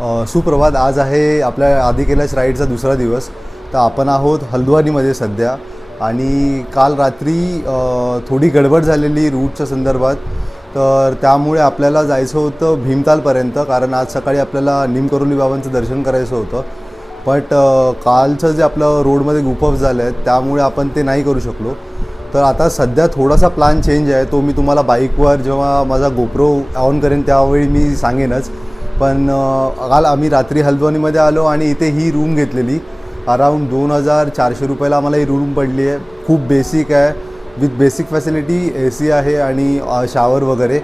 सुप्रभात. आज आहे आपल्या आधी कैलाश राईडचा दुसरा दिवस. तर आपण आहोत हल्द्वानीमध्ये सध्या. आणि काल रात्री थोडी गडबड झालेली रूटच्या संदर्भात, तर त्यामुळे आपल्याला जायचं होतं भीमतालपर्यंत, कारण आज सकाळी आपल्याला निमकरोली बाबांचं दर्शन करायचं होतं. बट कालचं जे आपलं रोडमध्ये गुपअप झालं आहे त्यामुळे आपण ते नाही करू शकलो. तर आता सध्या थोडासा प्लॅन चेंज आहे, तो मी तुम्हाला बाईकवर जेव्हा माझा गोप्रो ऑन करेन त्यावेळी मी सांगेनच. पण काल आम्ही रात्री हल्द्वानीमध्ये आलो आणि इथे ही रूम घेतलेली. अराऊंड 2400 रुपयाला आम्हाला ही रूम पडली आहे. खूप बेसिक आहे, विथ बेसिक फॅसिलिटी, AC आहे आणि शावर वगैरे.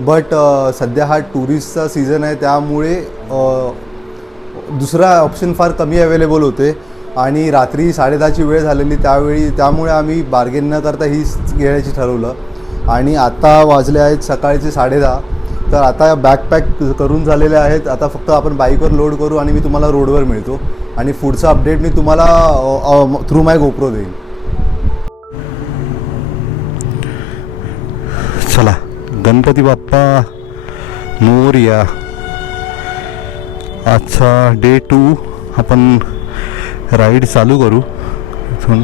बट सध्या हा टुरिस्टचा सीझन आहे त्यामुळे दुसरा ऑप्शन फार कमी अवेलेबल होते. आणि रात्री 10:30ची वेळ झालेली त्यामुळे आम्ही बार्गेन न करता हीच घेण्याची ठरवलं. आणि आता वाजले आहेत सकाळचे 10:30. तर आता बॅकपॅक करून झालेले आहेत. आता फक्त आपण बाईकवर लोड करू आणि मी तुम्हाला रोडवर मिळतो आणि पुढचा अपडेट मी तुम्हाला थ्रू माय गोप्रो देईन. चला, गणपती बाप्पा मोरया. आजचा डे 2 आपण राईड चालू करू इथून.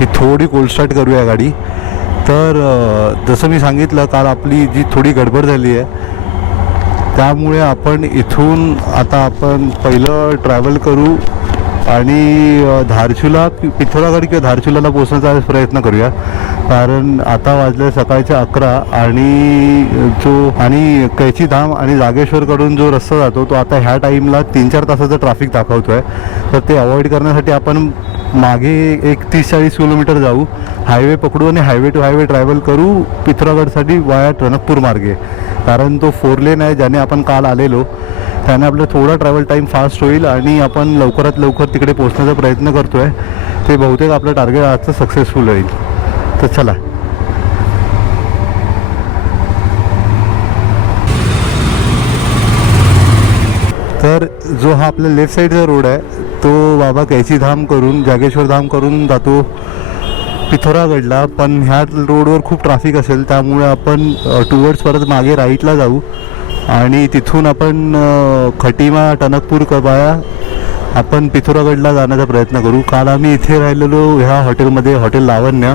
ही थोडी कोल्ड स्टार्ट करूया गाडी. तर जसं मी सांगितलं, काल आपली जी थोडी गडबड झाली आहे त्यामुळे आपण इथून आता आपण पहिलं ट्रॅव्हल करू आणि धारचूला, पिथोरागड किंवा धारचूलाला पोहोचण्याचा प्रयत्न करूया. कारण आता वाजले सकाळचे 11 आणि कैचीधाम आणि जागेश्वरकडून जो रस्ता जातो तो आता ह्या टाईमला 3-4 तासाचं ट्रॅफिक दाखवतो आहे. तर ते अवॉइड करण्यासाठी आपण मागे एक 30-40 किलोमीटर जाऊ, हायवे पकडू आणि हायवे टू हायवे ट्रॅव्हल करू पिथोरागडसाठी वाया टणकपूर मार्गे. कारण तो 4 लेन आहे ज्याने आपण काल आलेलो, त्याने आपलं थोडा ट्रॅव्हल टाईम फास्ट होईल आणि आपण लवकरात लवकर तिकडे पोहोचण्याचा प्रयत्न करतो आहे. ते बहुतेक आपलं टार्गेट आजचं सक्सेसफुल होईल. तर चला. तर जो हा आपल्या लेफ्ट साईडचा रोड आहे तो बाबा कैचीधाम करून, जागेश्वर धाम करून जातो पिथोरागडला. पण ह्या रोडवर खूप ट्रॅफिक असेल त्यामुळे आपण टुवर्ड्स परत मागे राईटला जाऊ आणि तिथून आपण खटिमा, टणकपूर कबाया आपण पिथोरागडला जाण्याचा प्रयत्न करू. काल आम्ही इथे राहिलेलो ह्या हॉटेलमध्ये, हॉटेल लावण्य.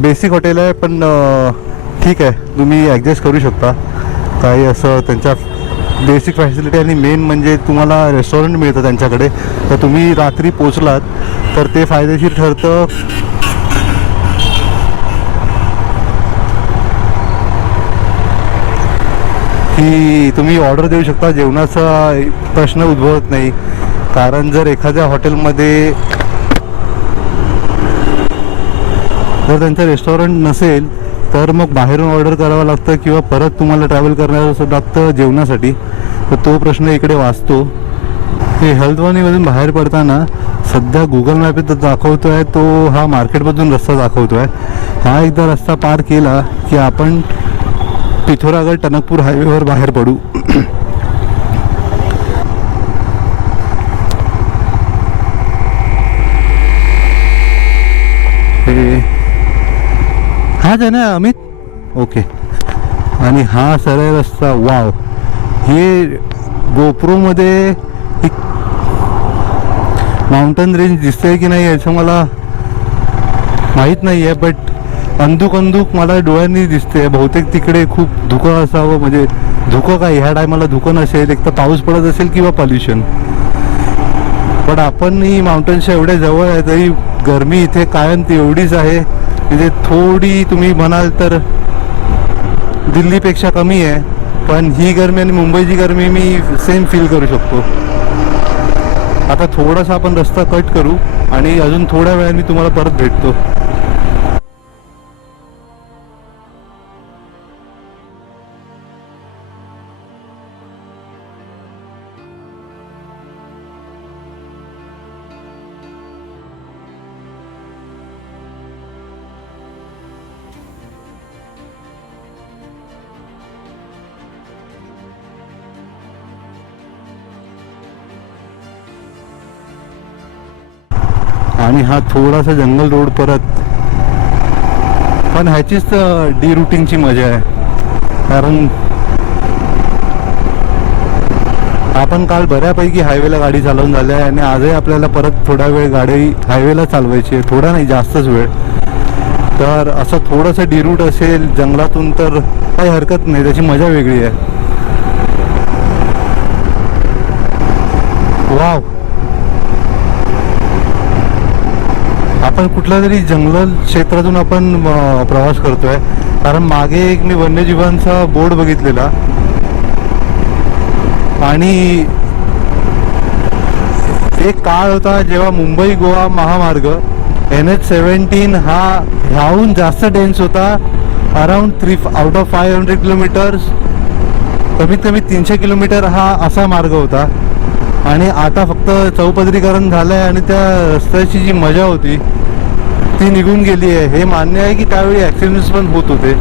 बेसिक हॉटेल आहे पण ठीक आहे, तुम्ही ॲडजस्ट करू शकता. काही असं त्यांच्या बेसिक फॅसिलिटी आणि मेन म्हणजे तुम्हाला रेस्टॉरंट मिळतं त्यांच्याकडे. तर तुम्ही रात्री पोचलात तर ते फायदेशीर ठरतं. की तुम्ही ऑर्डर देऊ शकता, जेवणाचा प्रश्न उद्भवत नाही. कारण जर एखाद्या हॉटेलमध्ये जर त्यांचं रेस्टॉरंट नसेल तर मग बाहेरून ऑर्डर करावं लागतं किंवा परत तुम्हाला ट्रॅव्हल करावं लागतं जेवणासाठी. तर तो प्रश्न इकडे वाचतो. हे हल्द्वानीमधून बाहेर पडताना सध्या गुगल मॅप दाखवतो आहे तो हा मार्केटमधून रस्ता दाखवतो आहे. हा एकदा रस्ता पार केला की आपण पिथोरागड टणकपूर हायवेवर बाहेर पडू. हाच आहे ना अमित? ओके. आणि हा सरळ रस्ता. वाव, हे गोप्रोमध्ये एक माउंटन रेंज दिसतंय की नाही याचं मला माहीत नाही आहे, बट अंदूक मला डोळ्यांनी दिसते. बहुतेक तिकडे खूप धुकं असावं, म्हणजे धुकं काय, ह्या टायमाला धुकं नसेल, एक तर पाऊस पडत असेल किंवा पॉल्युशन. पण आपणही माउंटन्सच्या एवढ्या जवळ आहे तरी गरमी इथे कायम ती एवढीच आहे. म्हणजे थोडी तुम्ही म्हणाल तर दिल्लीपेक्षा कमी आहे, पण ही गरमी आणि मुंबईची गरमी मी सेम फील करू शकतो. आता थोडासा आपण रस्ता कट करू आणि अजून थोड्या वेळाने मी तुम्हाला परत भेटतो. आणि हा थोडासा जंगल रोड परत. पण ह्याचीच डी रूटिंगची मजा आहे. कारण आपण काल बऱ्यापैकी हायवेला गाडी चालवून झाली आहे आणि आजही आपल्याला परत थोडा वेळ गाडी हायवेला चालवायची आहे, थोडा नाही जास्तच वेळ. तर असं थोडंसं डिरूट असेल जंगलातून तर काही हरकत नाही, त्याची मजा वेगळी आहे. वाव, आपण कुठल्या तरी जंगल क्षेत्रातून आपण प्रवास करतोय. कारण मागे एक मी वन्यजीवांचा बोर्ड बघितलेला आणि एक काळ होता जेव्हा मुंबई गोवा महामार्ग NH17 हा ह्याहून जास्त डेन्स होता. अराउंड 3 आउट ऑफ 500 किलोमीटर्स कमीत कमी 300 किलोमीटर हा असा मार्ग होता. आणि आता फक्त चौपदरीकरण झालं आहे आणि त्या रस्त्याची जी मजा होती ती निघून गेली आहे. हे मान्य आहे की त्यावेळी ॲक्सिडेंट्स पण होत होते,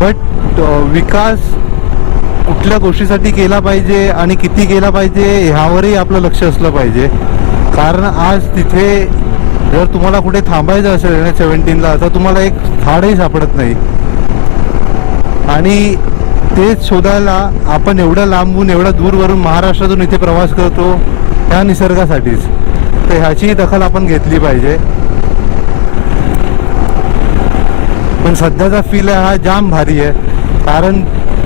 बट विकास कुठल्या गोष्टीसाठी केला पाहिजे आणि किती केला पाहिजे ह्यावरही आपलं लक्ष असलं पाहिजे. कारण आज तिथे जर तुम्हाला कुठे थांबायचं असेल NH17ला तर तुम्हाला एक झाडही सापडत नाही. आणि तेच शोधायला आपण एवढ्या लांबून एवढ्या दूरवरून महाराष्ट्रातून इथे प्रवास करतो ह्या निसर्गासाठीच. तर ह्याचीही दखल आपण घेतली पाहिजे. पण सध्याचा फील आहे हा जाम भारी आहे. कारण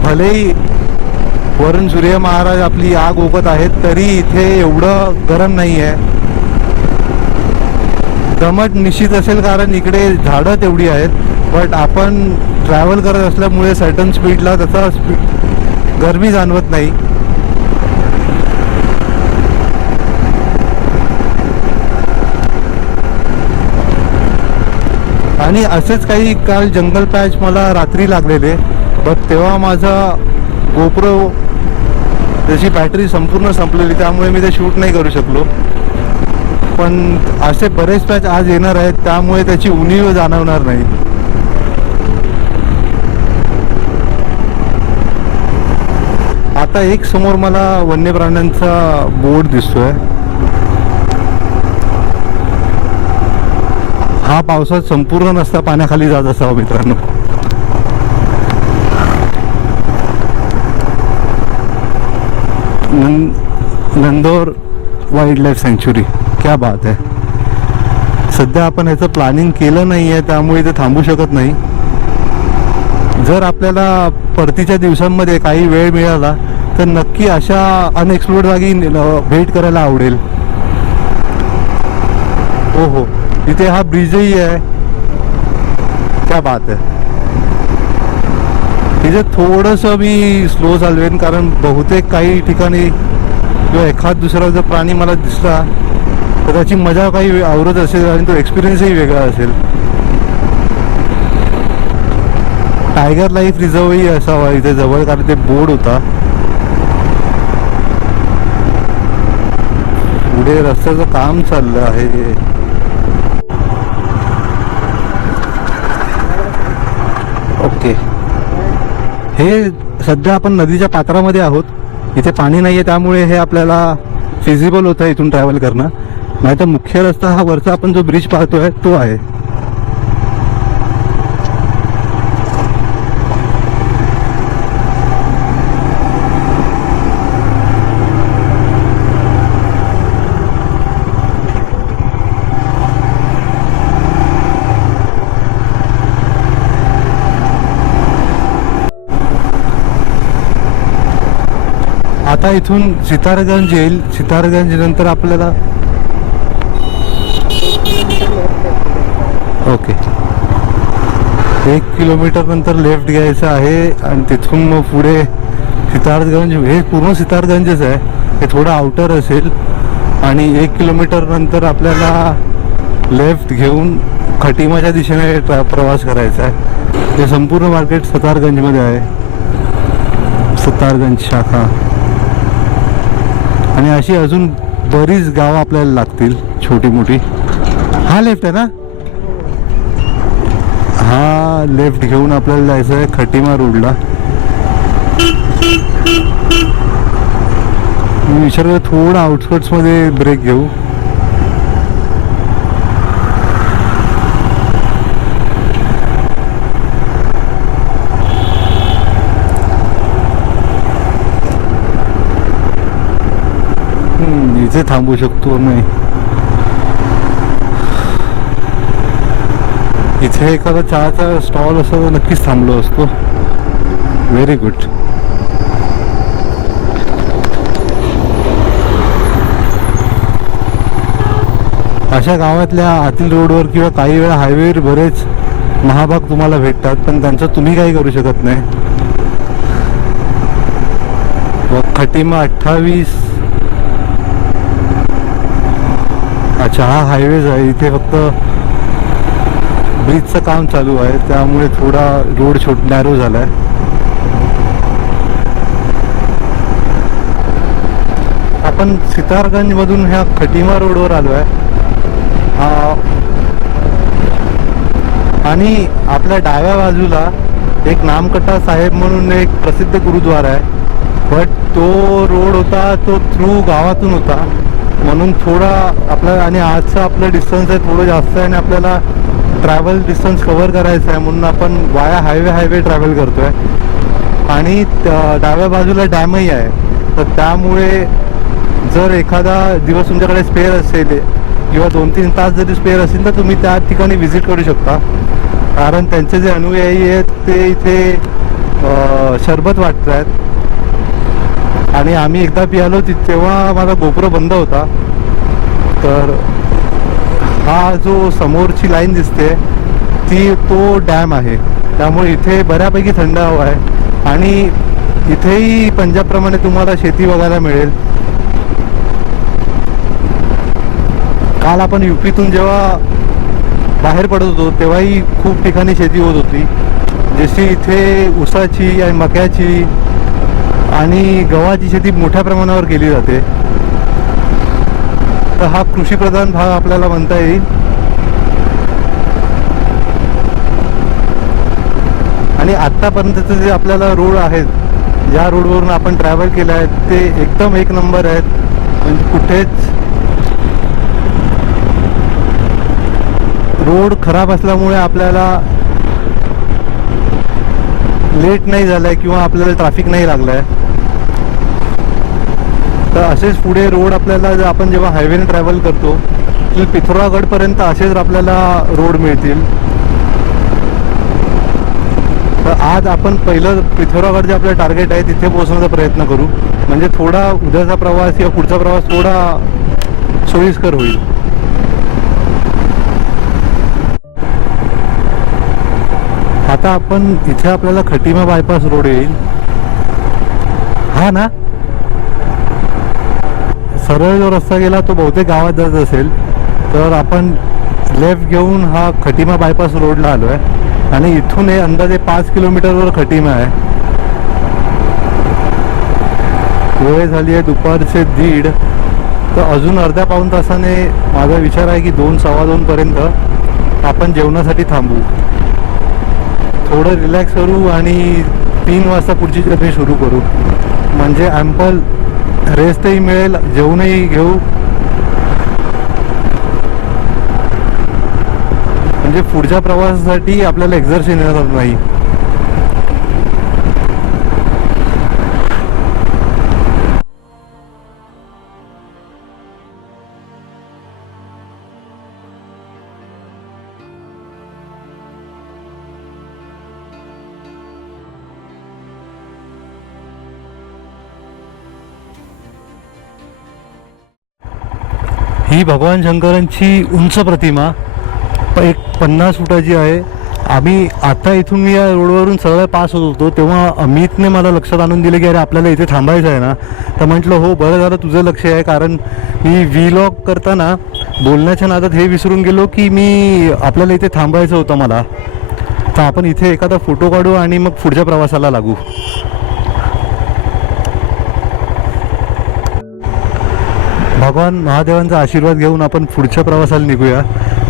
भलेही वरून सूर्य महाराज आपली आग ओकत आहेत तरी इथे एवढं गरम नाही आहे. दमट निश्चित असेल कारण इकडे झाडं तेवढी आहेत, बट आपण ट्रॅव्हल करत असल्यामुळे सर्टन स्पीडला त्याचा गरमी जाणवत नाही. आणि असेच काही काल जंगल पॅच मला रात्री लागलेले, बट तेव्हा माझा गोप्रो त्याची बॅटरी संपूर्ण संपलेली, त्यामुळे मी ते शूट नाही करू शकलो. पण असे बरेच पॅच आज येणार आहेत त्यामुळे त्याची उणीव जाणवणार नाही. आता एक समोर मला वन्य प्राण्यांचा बोर्ड दिसतोय. हा पावसात संपूर्ण रस्ता पाण्याखाली जात असावा मित्रांनो. नंदोर वाईल्ड लाईफ सँच्युरी, क्या बात आहे. सध्या आपण ह्याचं प्लॅनिंग केलं नाही आहे त्यामुळे इथे थांबू शकत नाही. जर आपल्याला परतीच्या दिवसांमध्ये काही वेळ मिळाला तर नक्की अशा अनएक्सप्लोर्ड जागी भेट करायला आवडेल. हो हो, इथे हा ब्रिजही आहे, क्या बात आहे. तिथे थोडंसं मी स्लो चालवेन कारण बहुतेक काही ठिकाणी किंवा एखाद दुसरा जर प्राणी मला दिसला तर त्याची मजा काही आवरत असेल आणि तो एक्सपिरियन्सही वेगळा असेल. टायगर लाईफ रिझर्वही असावा इथे जवळ कारण ते बोर्ड होता. पुढे रस्त्याचं काम चाललं आहे. ओके, हे सध्या आपण नदीच्या पात्रामध्ये आहोत. इथे पाणी नाही आहे त्यामुळे हे आपल्याला फिजिबल होतं इथून ट्रॅव्हल करणं. नाही तर मुख्य रस्ता हा वरचा आपण जो ब्रिज पाहतोय तो आहे. आता इथून सितारगंज येईल. सितारगंज नंतर आपल्याला ओके 1 किलोमीटर नंतर लेफ्ट घ्यायचं आहे आणि तिथून मग पुढे सितारगंज. हे पूर्ण सितारगंजच आहे, हे थोडं आउटर असेल. आणि 1 किलोमीटर नंतर आपल्याला लेफ्ट घेऊन खटिमाच्या दिशेने प्रवास करायचा आहे. हे संपूर्ण मार्केट सितारगंजमध्ये आहे, सितारगंज शाखा. आणि अशी अजून बरीच गावं आपल्याला लागतील छोटी मोठी. हा लेफ्ट आहे ना, हा लेफ्ट घेऊन आपल्याला जायचं आहे खटिमा रोडला. मी विचार करतो थोडं आउटस्कर्ट्समध्ये ब्रेक घेऊ. इथे थांबू शकतो नाही. इथे एखादा चहाचा स्टॉल असता तर नक्कीच थांबलो असतो. Very good. अशा गावातल्या आतील रोडवर किंवा काही वेळा हायवेवर बरेच महाभाग तुम्हाला भेटतात, पण त्यांचं तुम्ही काही करू शकत नाही. व खटिमा 28. अच्छा, हा हायवेज आहे. इथे फक्त ब्रिजचं काम चालू आहे, त्यामुळे थोडा रोड नॅरो झाला आहे. आपण सितारगंजमधून ह्या खटिमा रोडवर आलो आहे. आणि आपल्या डाव्या बाजूला एक नामकटा साहेब म्हणून एक प्रसिद्ध गुरुद्वारा आहे, बट तो रोड होता तो थ्रू गावातून होता, म्हणून थोडा आपला आणि आजचं आपलं डिस्टन्स आहे थोडं जास्त आहे आणि आपल्याला ट्रॅव्हल डिस्टन्स कव्हर करायचं आहे, म्हणून आपण वाया हायवे ट्रॅव्हल करतो आहे. आणि डाव्या बाजूला डॅमही आहे, तर त्यामुळे जर एखादा दिवस तुमच्याकडे स्पेअर असेल किंवा 2-3 तास जरी स्पेअर असेल तर तुम्ही त्या ठिकाणी व्हिजिट करू शकता. कारण त्यांचे जे अनुयायी आहेत ते इथे शरबत वाटत आहेत. आणि आम्ही एकदा पियालो तेव्हा माझा गोप्रो बंद होता. तर हा जो समोरची लाईन दिसते तो डॅम आहे, त्यामुळे इथे बऱ्यापैकी थंड हवा आहे. आणि इथेही पंजाबप्रमाणे तुम्हाला शेती बघायला मिळेल. काल आपण युपीतून जेव्हा बाहेर पडत होतो तेव्हाही खूप ठिकाणी शेती होत होती, जशी इथे ऊसाची आणि मक्याची आणि गव्हाची शेती मोठ्या प्रमाणावर केली जाते. तर हा कृषीप्रधान भाग आपल्याला म्हणता येईल. आणि आत्तापर्यंतचे जे आपल्याला रोड आहेत, ज्या रोडवरून आपण ट्रॅव्हल केलं आहे ते एकदम एक नंबर आहेत. म्हणजे कुठेच रोड खराब असल्यामुळे आपल्याला लेट नाही झालं आहे किंवा आपल्याला ट्रॅफिक नाही लागलं आहे. तर असेच पुढे रोड आपल्याला जर आपण जेव्हा हायवेने ट्रॅव्हल करतो की पिथोरागडपर्यंत असेच आपल्याला रोड मिळतील. तर आज आपण पहिलं पिथोरागड जे आपलं टार्गेट आहे तिथे पोहोचण्याचा प्रयत्न करू, म्हणजे थोडा उद्याचा प्रवास किंवा पुढचा प्रवास थोडा सोयीस्कर होईल. आता आपण इथे आपल्याला खटिमा बायपास रोड येईल. हा ना, सरळ जो रस्ता गेला तो बहुतेक गावात जात असेल, तर आपण लेफ्ट घेऊन हा खटिमा बायपास रोडला आलो आहे. आणि इथून हे अंदाजे 5 किलोमीटरवर खटिमा आहे. वेळ झाली आहे दुपारचे 1:30. तर अजून अर्ध्या पाऊण तासाने माझा विचार आहे की 2-2:15 पर्यंत आपण जेवणासाठी थांबू, थोडं रिलॅक्स करू आणि 3 वाजता पुढची जर्नी सुरू करू, म्हणजे ॲम्पल रेस्टही मिळेल, जेवणही घेऊ, म्हणजे पुढच्या प्रवासासाठी आपल्याला एक्झर्शन येणार नाही. ही भगवान शंकरांची उंच प्रतिमा एक 50 फुटाची आहे. आम्ही आता इथून मी या रोडवरून सरळ पास होत होतो तेव्हा अमितने मला लक्षात आणून दिले की अरे आपल्याला इथे थांबायचं आहे ना. तर म्हटलं हो बरं झालं तुझं लक्ष आहे, कारण मी व्लॉग करताना बोलण्याच्या नादात हे विसरून गेलो की मी आपल्याला इथे थांबायचं होतं मला. तर आपण इथे एखादा फोटो काढू आणि मग पुढच्या प्रवासाला लागू. भगवान महादेवांचा आशीर्वाद घेऊन आपण पुढच्या प्रवासाला निघूया.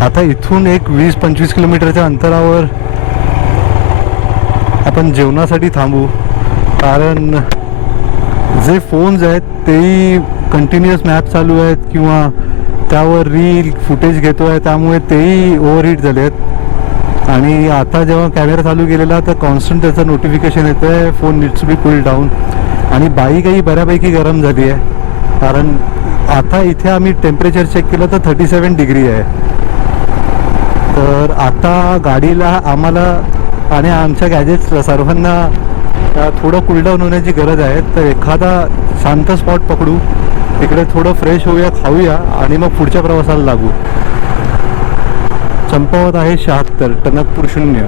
आता इथून एक 20-25 किलोमीटरच्या अंतरावर आपण जेवणासाठी थांबू, कारण जे फोन्स आहेत तेही कंटिन्युअस मॅप चालू आहेत किंवा त्यावर रील फुटेज घेतो आहे, त्यामुळे तेही ओव्हरहीट झाले आहेत. आणि आता जेव्हा कॅमेरा चालू केलेला तर कॉन्स्टंट त्याचं नोटिफिकेशन येतं आहे phone needs to be cool down. आणि बाईकही बऱ्यापैकी गरम झाली आहे, कारण आता इथे आम्ही टेम्परेचर चेक केलं तर 37 डिग्री आहे. तर आता गाडीला आम्हाला आणि आमच्या गॅजेट्सला सर्वांना थोडं कूलडाऊन होण्याची गरज आहे. तर एखादा शांत स्पॉट पकडू, तिकडे थोडं फ्रेश होऊया, खाऊया आणि मग पुढच्या प्रवासाला लागू. चंपावत आहे 76, टणकपूर 0.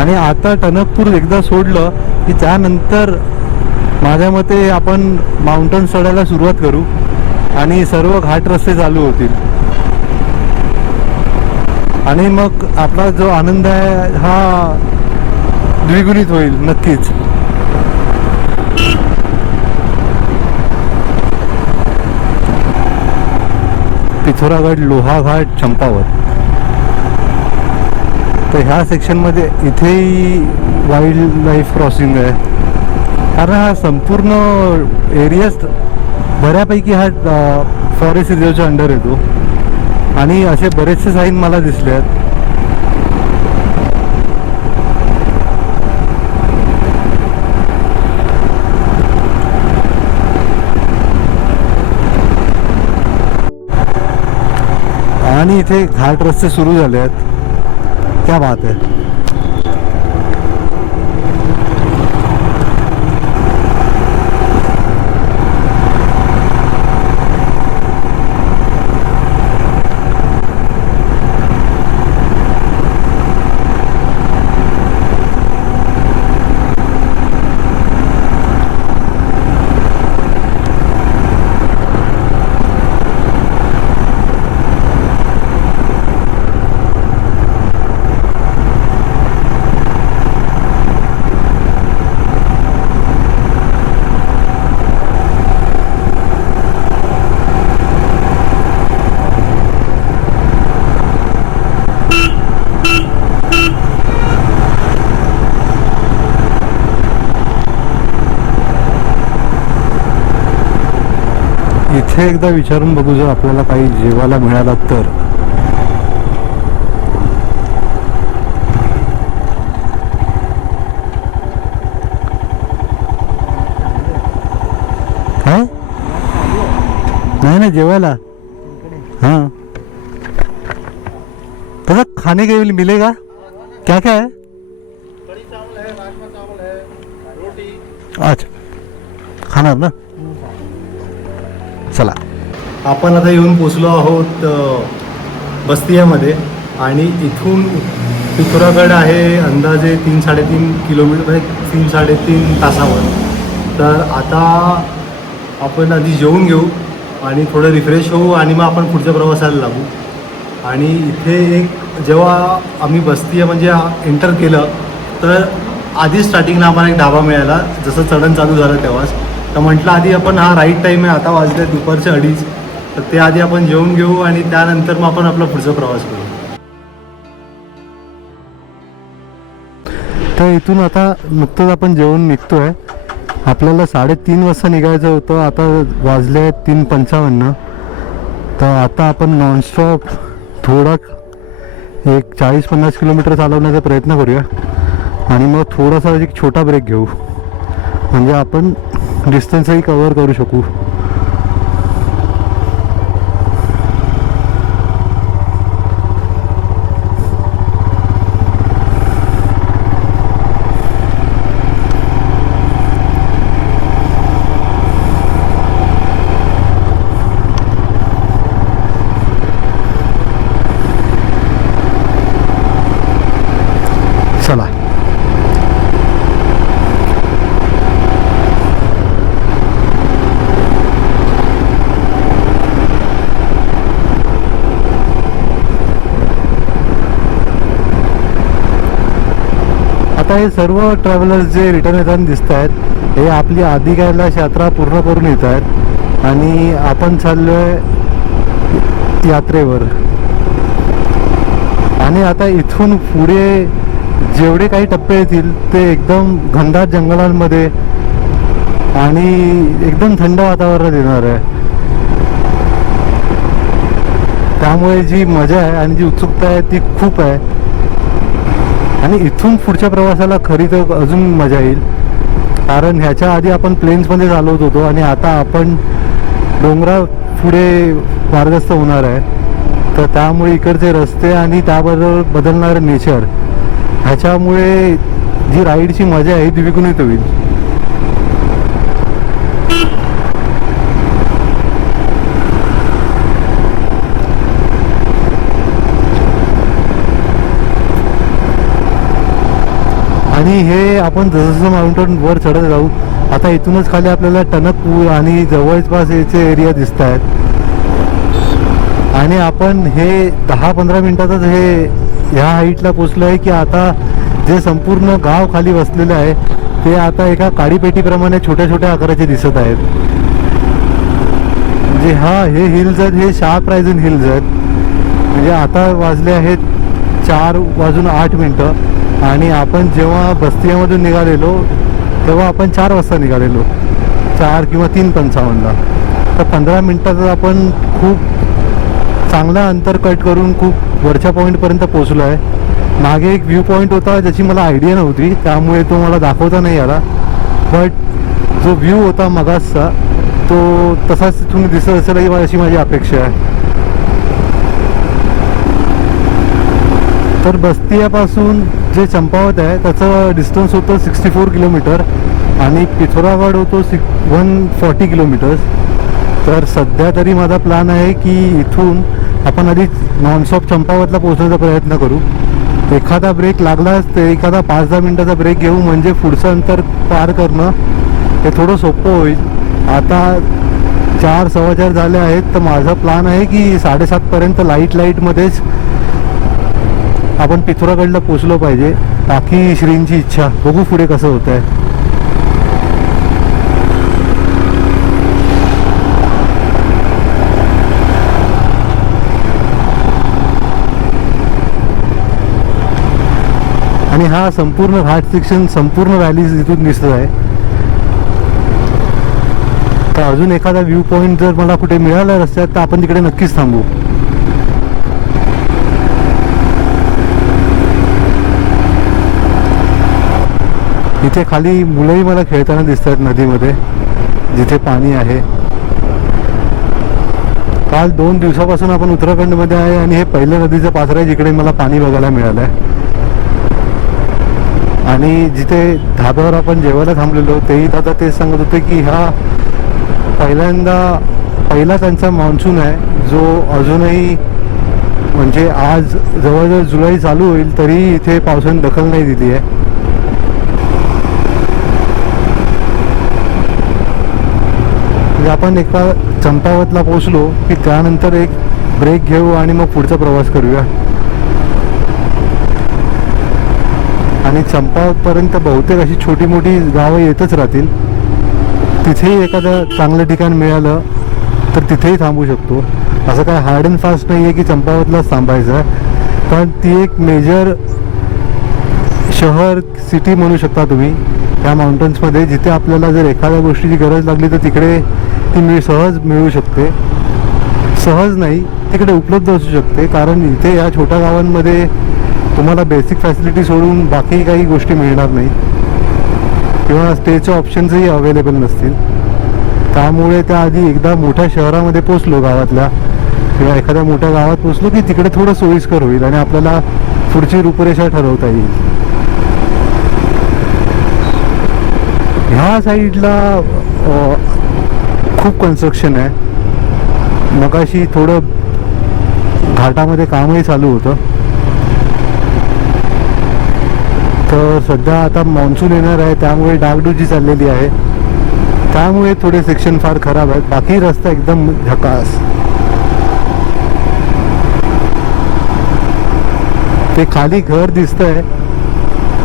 आणि आता टणकपूर एकदा सोडलं की त्यानंतर माझ्या मते आपण माउंटन चढायला सुरुवात करू आणि सर्व घाट रस्ते चालू होतील. आणि मग आपला जो आनंद आहे हा द्विगुणित होईल नक्कीच. पिथोरागड, लोहाघाट, चंपावत. तर ह्या सेक्शनमध्ये इथेही वाईल्ड लाईफ क्रॉसिंग आहे. कारण हा संपूर्ण एरियाच बऱ्यापैकी हा फॉरेस्ट रिझर्वच्या अंडर येतो आणि असे बरेचसे साईन मला दिसले आहेत. आणि इथे घाट रस्ते सुरू झाले आहेत. क्या बात है. इथे एकदा विचारून बघू जर आपल्याला काही जेवायला मिळाला तर. काय नाही ना जेवायला. हाँ दादा खाने के लिए मिलेगा क्या क्या है? कड़ी चावल है, राजमा चावल है, रोटी. अच्छा खाणार ना. चला. आपण आता येऊन पोचलो आहोत बस्तियामध्ये आणि इथून पिथोरागड आहे अंदाजे 3-3.5 किलोमीटर, म्हणजे 3-3.5 तासावर. तर आता आपण आधी जेवून घेऊ आणि थोडं रिफ्रेश होऊ आणि मग आपण पुढच्या प्रवासाला लागू. आणि इथे एक जेव्हा आम्ही बस्तिया म्हणजे एंटर केलं तर आधी स्टार्टिंगला आम्हाला एक ढाबा मिळाला जसं चढण चालू झालं तेव्हाच. तर म्हटलं आधी आपण हा राईट टाईम आहे, आता वाजले दुपारचे 2:30, तर ते आधी आपण जेवून घेऊ आणि त्यानंतर मग आपण आपला पुढचा प्रवास करू. तर इथून आता नुकतंच आपण जेवून निघतोय. आपल्याला 3:30 वाजता निघायचं होतं, आता वाजले 3:55. तर आता आपण नॉनस्टॉप थोडा एक 40-50 किलोमीटर चालवण्याचा प्रयत्न करूया आणि मग थोडासा एक छोटा ब्रेक घेऊ म्हणजे आपण डिस्टन्सही कव्हर करू शकू. चला. आता हे सर्व ट्रॅव्हलर्स जे रिटर्न येताना दिसत आहेत हे आपली आधी कैलाश यात्रा पूर्ण करून येत आहेत आणि आपण चाललोय यात्रेवर. आणि आता इथून पुढे जेवढे काही टप्पे येतील ते एकदम घनदाट जंगलांमध्ये आणि एकदम थंड वातावरणात येणार आहे. त्यामुळे जी मजा आहे आणि जी उत्सुकता आहे ती खूप आहे. आणि इथून पुढच्या प्रवासाला खरी तर अजून मजा येईल, कारण ह्याच्या आधी आपण प्लेन्समध्ये चालवत होतो आणि आता आपण डोंगरा पुढे मार्गस्थ होणार आहे. तर त्यामुळे इकडचे रस्ते आणि त्याबरोबर बदलणारं नेचर ह्याच्यामुळे जी राईडची मजा आहे ती द्विगुणित होईल. आणि हे आपण जसं माउंटेन वर चढत जाऊ, आता इथूनच खाली आपल्याला टणकपूर आणि जवळपास याचे एरिया दिसत आहेत. आणि आपण हे 10-15 मिनिटातच हे ह्या हाईटला पोचलो आहे की आता जे संपूर्ण गाव खाली वसलेलं आहे ते आता एका काडीपेटीप्रमाणे छोट्या छोट्या आकाराचे दिसत आहेत. म्हणजे हे हिल्स आहेत, हे शार्प रायझन हिल्स आहेत. म्हणजे आता वाजले आहेत 4:08 आणि आपण जेव्हा बस्तियामधून निघालेलो तेव्हा आपण 4 वाजता निघालेलो, 4 किंवा 3:55. तर 15 मिनिटातच आपण खूप चांगला अंतर कट करून खूप वरच्या पॉईंटपर्यंत पोचलो आहे. मागे एक व्ह्यू पॉईंट होता ज्याची मला आयडिया नव्हती, त्यामुळे तो मला दाखवता नाही आला. बट जो व्ह्यू होता मगासचा तो तसाच तिथून दिसत असेल अशी माझी अपेक्षा आहे. तर बस्तियापासून जे चंपावत आहे त्याचं डिस्टन्स होतं 64 किलोमीटर आणि पिथोरागड होतो 140 किलोमीटर्स. तर सध्या तरी माझा प्लॅन आहे की इथून आपण आधी नॉनस्टॉप चंपावतला पोहोचण्याचा प्रयत्न करू. एखादा ब्रेक लागलाच ते एखादा 5-10 मिनटाचा ब्रेक घेऊ, म्हणजे पुढचं अंतर पार करणं हे थोडं सोपं होईल. आता 4-4:15 झाले आहेत, तर माझा प्लॅन आहे की 7:30पर्यंत लाईटमध्येच आपण पिथोरागडला पोचलो पाहिजे. बाकी श्रींची इच्छा, बघू पुढे कसं होत आहे. आणि हा संपूर्ण घाट सेक्शन, संपूर्ण व्हॅलीज इथून दिसत आहे. तर अजून एखादा व्ह्यू पॉईंट जर मला कुठे मिळाला रस्त्यात तर आपण तिकडे नक्कीच थांबू. इथे खाली मुलंही मला खेळताना दिसत आहेत नदीमध्ये, जिथे पाणी आहे. काल 2 दिवसापासून आपण उत्तराखंडमध्ये आहे आणि हे पहिलं नदीचं पात्र आहे जिकडे मला पाणी बघायला मिळालं आहे. आणि जिथे धाब्यावर आपण जेवायला थांबलेलो तेही दादा तेच सांगत होते की हा पहिला त्यांचा मान्सून आहे जो अजूनही, म्हणजे आज जवळजवळ जुलै चालू होईल तरी इथे पावसाने दखल नाही दिली आहे. म्हणजे आपण एका चंपावतला पोहोचलो की त्यानंतर एक ब्रेक घेऊ आणि मग पुढचा प्रवास करूया. आणि चंपावतपर्यंत बहुतेक अशी छोटी मोठी गावं येतच राहतील. तिथेही एखादं चांगलं ठिकाण मिळालं तर तिथेही थांबू शकतो. असं काय हार्ड अँड फास्ट नाही आहे की चंपावतलाच थांबायचं आहे, पण ती एक मेजर शहर, सिटी म्हणू शकता तुम्ही त्या माउंटन्समध्ये, जिथे आपल्याला जर एखाद्या गोष्टीची गरज लागली तर तिकडे ती सहज मिळू शकते. सहज नाही, तिकडे उपलब्ध असू शकते, कारण इथे या छोट्या गावांमध्ये तुम्हाला बेसिक फॅसिलिटी सोडून बाकी काही गोष्टी मिळणार नाही किंवा स्टेचे ऑप्शन्सही अवेलेबल नसतील. त्यामुळे त्याआधी एकदा मोठ्या शहरामध्ये पोचलो, गावातल्या किंवा एखाद्या मोठ्या गावात पोचलो की तिकडे थोडं सोयीस्कर होईल आणि आपल्याला पुढची रूपरेषा ठरवता येईल. ह्या साईडला खूप कन्स्ट्रक्शन आहे. मगाशी थोडं घाटामध्ये कामही चालू होतं. तर सध्या आता मान्सून येणार आहे त्यामुळे डागडुजी चाललेली आहे, त्यामुळे थोडे सेक्शन फार खराब आहेत. बाकी रस्ता एकदम झकास. ते खाली घर दिसतंय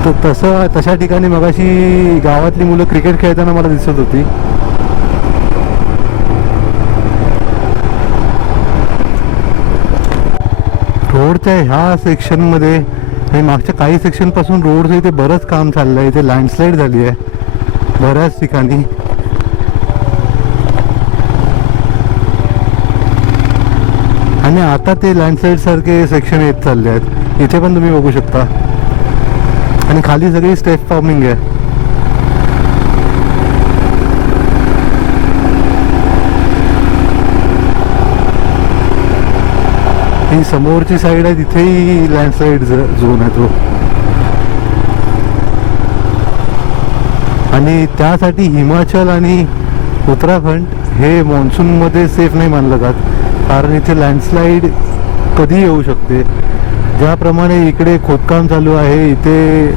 तर तशा ठिकाणी मगाशी गावातली मुलं क्रिकेट खेळताना मला दिसत होती. रोडच्या ह्या सेक्शनमध्ये आणि मागच्या काही सेक्शनपासून रोडचं इथे बरंच काम चाललं आहे. इथे लँडस्लाईड झाली आहे बऱ्याच ठिकाणी. आणि आता ते लँडस्लाईड सारखे सेक्शन येत चालले आहेत. इथे पण तुम्ही बघू शकता आणि खाली सगळी स्टेप फॉर्मिंग आहे. ही समोरची साईड आहे तिथेही लँडस्लाईड झोन आहे तो. आणि त्यासाठी हिमाचल आणि उत्तराखंड हे मान्सूनमध्ये सेफ नाही मानलं जात, कारण इथे लँडस्लाईड कधी येऊ शकते. ज्याप्रमाणे इकडे खोदकाम चालू आहे, इथे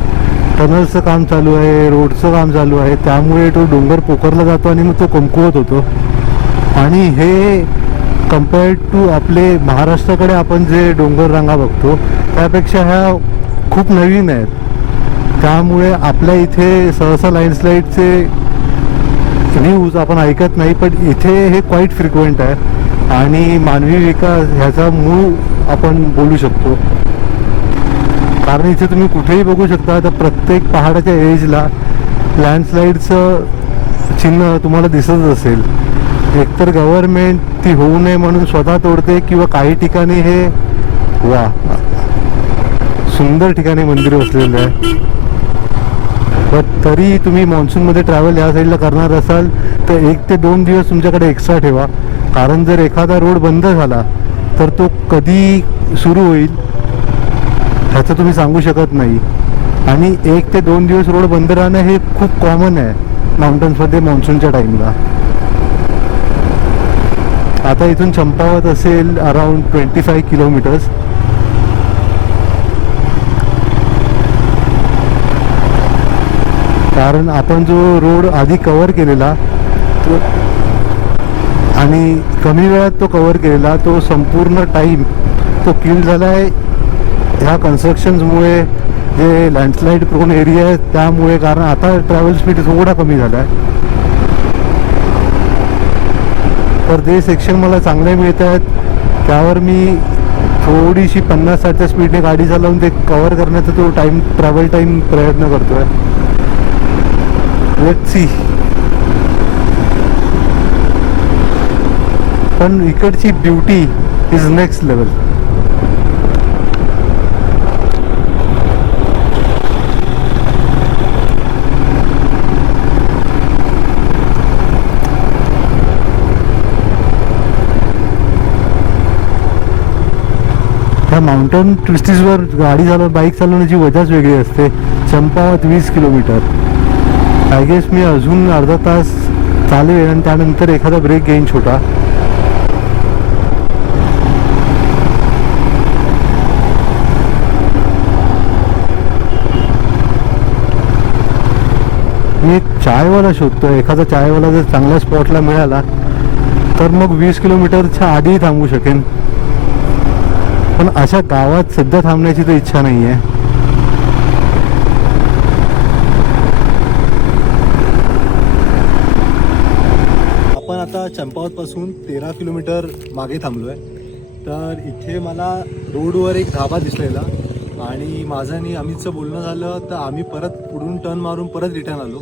टनल्सचं काम चालू आहे, रोडचं काम चालू आहे, त्यामुळे तो डोंगर पोखरला जातो आणि मग तो कमकुवत होतो. आणि हे कम्पेअर्ड टू आपले महाराष्ट्राकडे आपण जे डोंगर रांगा बघतो त्यापेक्षा ह्या खूप नवीन आहेत. त्यामुळे आपल्या इथे सहसा लँडस्लाईडचे न्यूज आपण ऐकत नाही, पण इथे हे क्वाईट फ्रिक्वेंट आहे आणि मानवी विकास ह्याचा मूळ आपण बोलू शकतो. कारण इथे तुम्ही कुठेही बघू शकता तर प्रत्येक पहाडाच्या एजला लँडस्लाईडचं चिन्ह तुम्हाला दिसत असेल. एकतर गव्हर्नमेंट ती होऊ नये म्हणून स्वतः तोडते, किंवा काही ठिकाणी हे सुंदर ठिकाणी मंदिर वसलेलं आहे. पण तरी तुम्ही मान्सूनमध्ये ट्रॅव्हल या साईडला करणार असाल तर 1 ते 2 दिवस तुमच्याकडे एक्स्ट्रा ठेवा, कारण जर एखादा रोड बंद झाला तर तो कधी सुरू होईल ह्याचं तुम्ही सांगू शकत नाही. आणि 1 ते 2 दिवस रोड बंद राहणं हे खूप कॉमन आहे माउंटन्समध्ये मान्सूनच्या टाईमला. आता इथून चंपावत असेल अराउंड 25 किलोमीटर्स. कारण आपण जो रोड आधी कव्हर केलेला तो आणि कमी वेळात तो कव्हर केलेला तो संपूर्ण टाईम तो किल झाला आहे ह्या कन्स्ट्रक्शन्समुळे, जे लँडस्लाईड प्रोन एरिया आहे त्यामुळे. कारण आता ट्रॅव्हल स्पीड थोडा कमी झाला आहे, तर जे सेक्शन मला चांगले मिळत आहेत त्यावर मी थोडीशी 50-60च्या स्पीडने गाडी चालवून ते कव्हर करण्याचा तो ट्रॅव्हल टाईम प्रयत्न करतो आहे. Let's see. पण इकडची ब्युटी इज नेक्स्ट लेवल. ह्या माउंटन ट्विस्टीजवर गाडी बाईक चालवण्याची वजाच वेगळी असते. चंपावत 20 किलोमीटर. आय गेस मी अजून अर्धा तास चालेल आणि त्यानंतर एखादा ब्रेक घेईन छोटा. मी एक चायवाला शोधतो. एखादा चायवाला जर चांगल्या स्पॉटला मिळाला तर मग 20 किलोमीटरच्या आधी थांबू शकेन, पण अशा गावात सध्या थांबण्याची तर इच्छा नाही आहे. आपण आता चंपावतपासून 13 किलोमीटर मागे थांबलो आहे. तर इथे मला रोडवर एक धाबा दिसलेला आणि माझं आणि अमितचं बोलणं झालं तर आम्ही परत पुढून टर्न मारून परत रिटर्न आलो.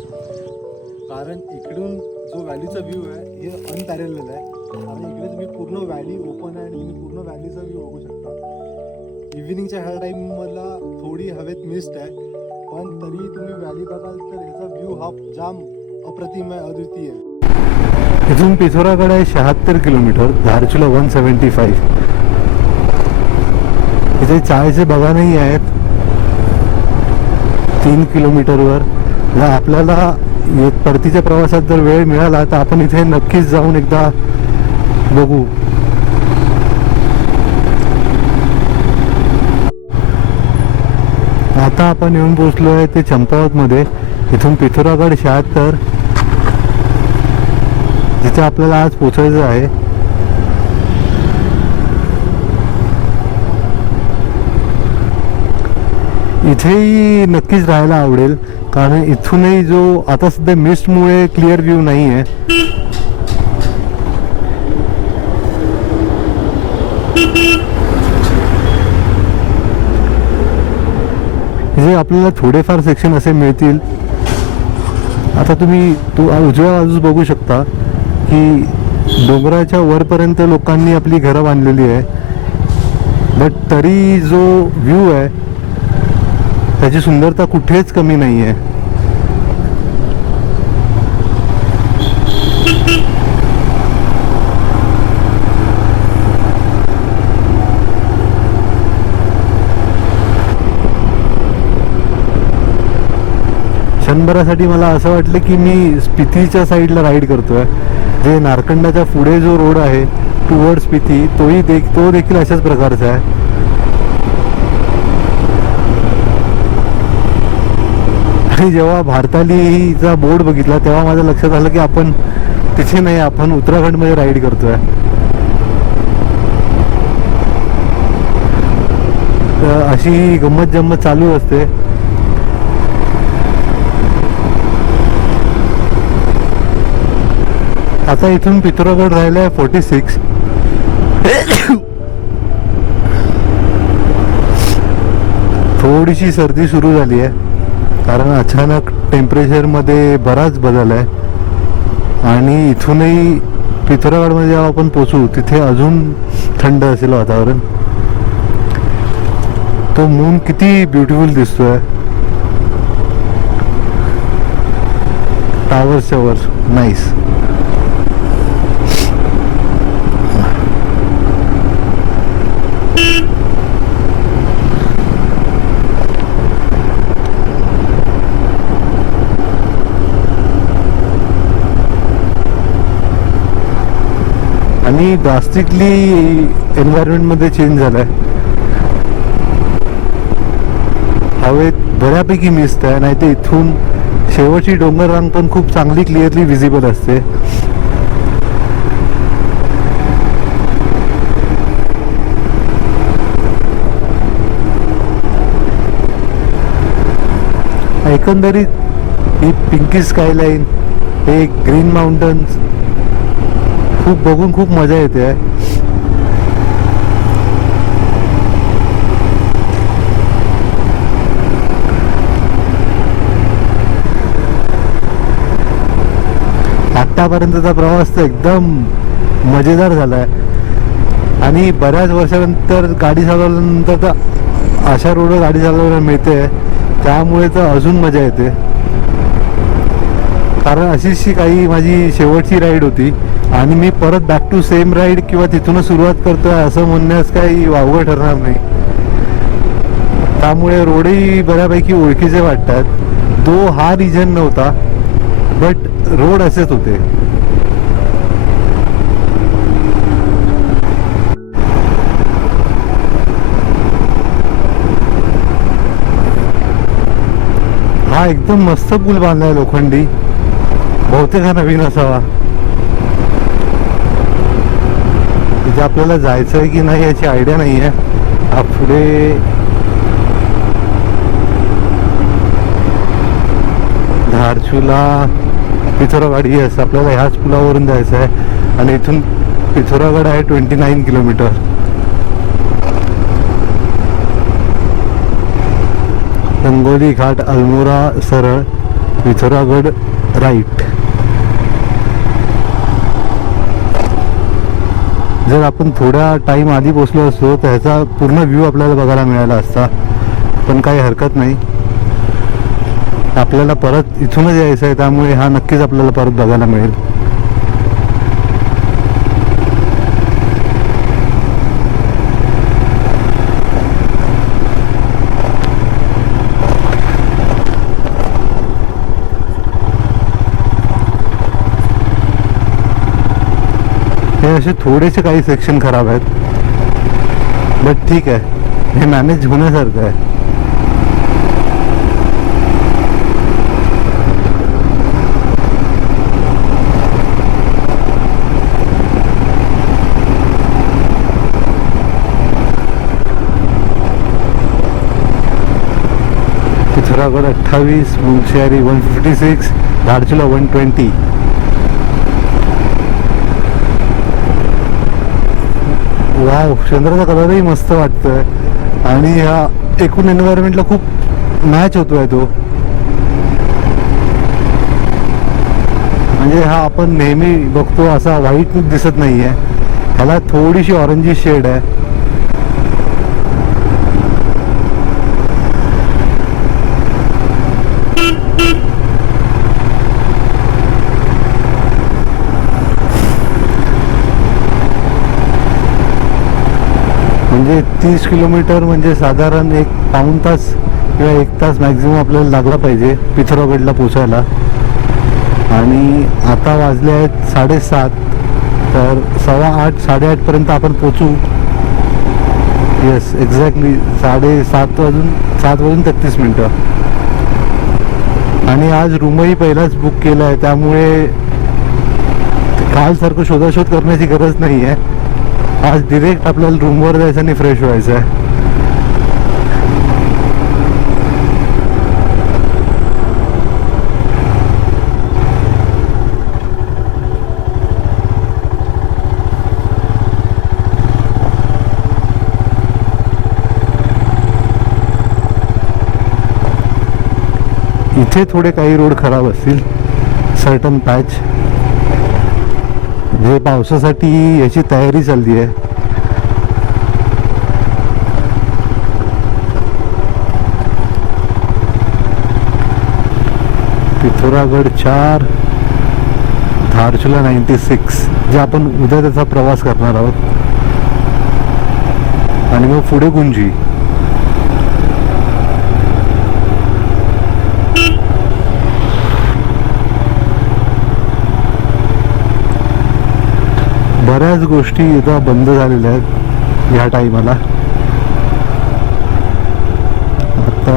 कारण इकडून जो व्हॅलीचा व्ह्यू आहे हे अनपॅरलल आहे. आणि इकडे तुम्ही पूर्ण व्हॅली ओपन आहे आणि तुम्ही पूर्ण व्हॅलीचा व्ह्यू बघू शकता. इव्हिनिंगच्या ह्या टाईमला थोडी हवेत मिस्ट आहे, पण तरी तुम्ही व्हॅली बघाल तर ह्याचा व्ह्यू हा जाम अप्रतिम आहे, अद्वितीय आहे. इथून पिथोराकडे आहे 76 किलोमीटर, धारचूला 175. इथे चायचे बगानही आहेत 3 किलोमीटरवर. जर आपल्याला परतीच्या प्रवासात जर वेळ मिळाला तर आपण इथे नक्कीच जाऊन एकदा बघू. आता आपण येऊन पोहोचलो आहे ते चंपावतमध्ये. इथून पिथोरागड 76 जिथे आपल्याला आज पोचायचं आहे. इथेही नक्कीच राहायला आवडेल, कारण इथूनही जो आता सध्या मिस्टमुळे क्लिअर व्ह्यू नाही आहे. जे आपल्याला थोडेफार सेक्शन असे मिळतील. आता तुम्ही उजव्या बाजूस बघू शकता की डोंगराच्या वरपर्यंत लोकांनी आपली घरं बांधलेली आहे, बट तरी जो व्ह्यू आहे त्याची सुंदरता कुठेच कमी नाही आहे. क्षणभरासाठी मला असं वाटलं की मी स्पितीच्या साईडला राईड करतोय. जे नारकंडाच्या पुढे जो रोड आहे टुवर्ड स्पिती, तो देखील अशाच प्रकारचा आहे. आणि जेव्हा भारतालीचा बोर्ड बघितला तेव्हा माझ्या लक्षात आलं की आपण तिथे नाही, आपण उत्तराखंडमध्ये राईड करतोय. तर अशी गंमत जम्मत चालू असते. आता इथून पिथोरागड राहिलं आहे 46. थोडीशी सर्दी सुरू झाली आहे कारण अचानक टेम्परेचरमध्ये बराच बदल आहे. आणि इथूनही पिथोरागडमध्ये जेव्हा आपण पोचू तिथे अजून थंड असेल वातावरण. तो मून किती ब्युटिफुल दिसतोय टावरच्या वर. नाईस. आणि ड्रास्टिकली एन्व्हायरमेंटमध्ये चेंज झालं आहे. हवेत बऱ्यापैकी मिस्ट आहे, नाही तर इथून शेवटची डोंगर रांग पण खूप चांगली क्लिअरली विजिबल असते. एकंदरीत ही पिंकी स्कायलाईन, हे ग्रीन माउंटन्स बघून खूप मजा येते. आतापर्यंतचा प्रवास तर एकदम मजेदार झाला आहे. आणि बऱ्याच वर्षानंतर गाडी चालवल्यानंतर तर अशा रोडवर गाडी चालवायला मिळते, त्यामुळे तर अजून मजा येते. कारण अशीच काही माझी शेवटची राईड होती आणि मी परत बॅक टू सेम राईड किंवा तिथूनच सुरुवात करतोय असं म्हणण्यास काही वावगं ठरणार नाही. त्यामुळे रोडही बऱ्यापैकी ओळखीचे वाटतात. दो हा रिजन नव्हता, बट रोड असेच होते. हा एकदम मस्त पूल बांधलाय लोखंडी, बहुतेक हा नवीन असावा. तिथे आपल्याला जायचं आहे की नाही याची आयडिया नाही आहे. हा पुढे धारचूला पिथोरागड, येस आपल्याला ह्याच पुलावरून जायचं आहे. आणि इथून पिथोरागड आहे 29 किलोमीटर. रंगोली घाट, अल्मोरा सरळ, पिथोरागड राईट. जर आपण थोड्या टाईम आधी पोचलो असतो तर ह्याचा पूर्ण व्ह्यू आपल्याला बघायला मिळाला असता, पण काही हरकत नाही. आपल्याला परत इथूनच यायचं आहे, त्यामुळे हा नक्कीच आपल्याला परत बघायला मिळेल. हे असे थोडेसे काही सेक्शन खराब आहेत, बट ठीक आहे, हे मॅनेज होण्यासारखं आहे. पिथोरागड 28, मुंगशियारी 156, धारचूला 120. वाव, चंद्राचा कलरही मस्त वाटतोय आणि ह्या एकूण एन्व्हायरमेंटला खूप मॅच होतोय तो. म्हणजे हा आपण नेहमी बघतो असा व्हाईट दिसत नाहीये, ह्याला थोडीशी ऑरेंजी शेड आहे. 30 किलोमीटर म्हणजे साधारण एक पाऊण तास किंवा 1 तास मॅक्झिमम आपल्याला लागला पाहिजे पिथोरागडला पोचायला. आणि आता वाजले आहेत 7:30, तर 7:15 8:30पर्यंत आपण पोचू. Yes, exactly 7:33. आणि आज रूमही पहिलाच बुक केला आहे, त्यामुळे कालसारखं शोधाशोध करण्याची गरज नाही आहे. आज डिरेक्ट आपल्याला रूमवर जायचं आणि फ्रेश व्हायचं आहे. इथे थोडे काही रोड खराब असतील, सर्टन पॅच, जे पावसासाठी याची तयारी चालली आहे. पिथोरागड 4, धारचुला 96, जे आपण उद्या त्याचा प्रवास करणार आहोत. आणि मग पुढे गुंजी. बऱ्याच गोष्टी इथं बंद झालेल्या आहेत ह्या टाईमाला. आता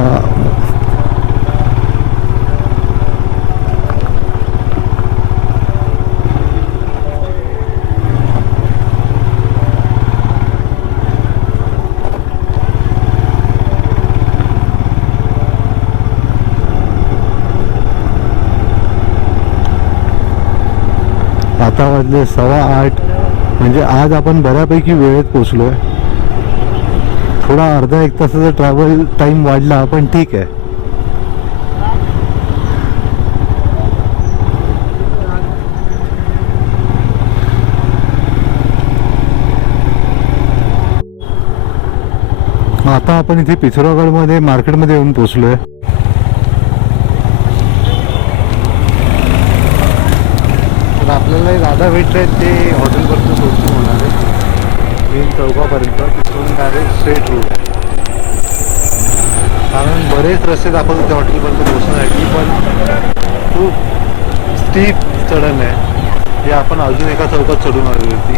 आता वाजले 8:15, म्हणजे आज आपण बऱ्यापैकी वेळेत पोचलो आहे. थोडा अर्धा 1 तासाचा ट्रॅव्हल टाईम वाढला, पण ठीक आहे. आता आपण इथे पिथोरागडमध्ये मार्केटमध्ये येऊन पोचलो आहे. आपल्याला दादा भेटले ते हॉटेलपर्यंत पोहोचून होणार आहे, मेन चौकापर्यंत. तिथून डायरेक्ट स्ट्रेट रोड आहे, कारण बरेच रस्ते दाखवतो त्या हॉटेलपर्यंत पोहोचण्यासाठी, पण खूप स्टीप चढण आहे. हे आपण अजून एका चौकात चढून आली होती.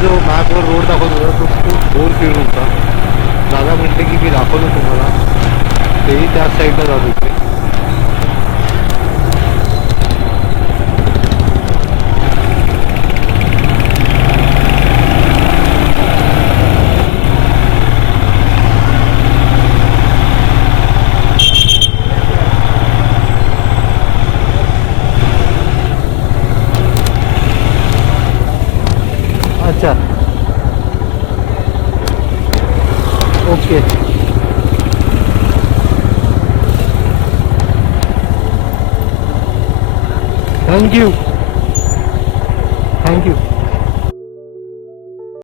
जो मॅपवर रोड दाखवत होता तो खूप दूर फिरून होता. दादा म्हटले की मी दाखवलं तुम्हाला, तेही त्याच साईडला जात होते. अच्छा, ओके, थँक्यू.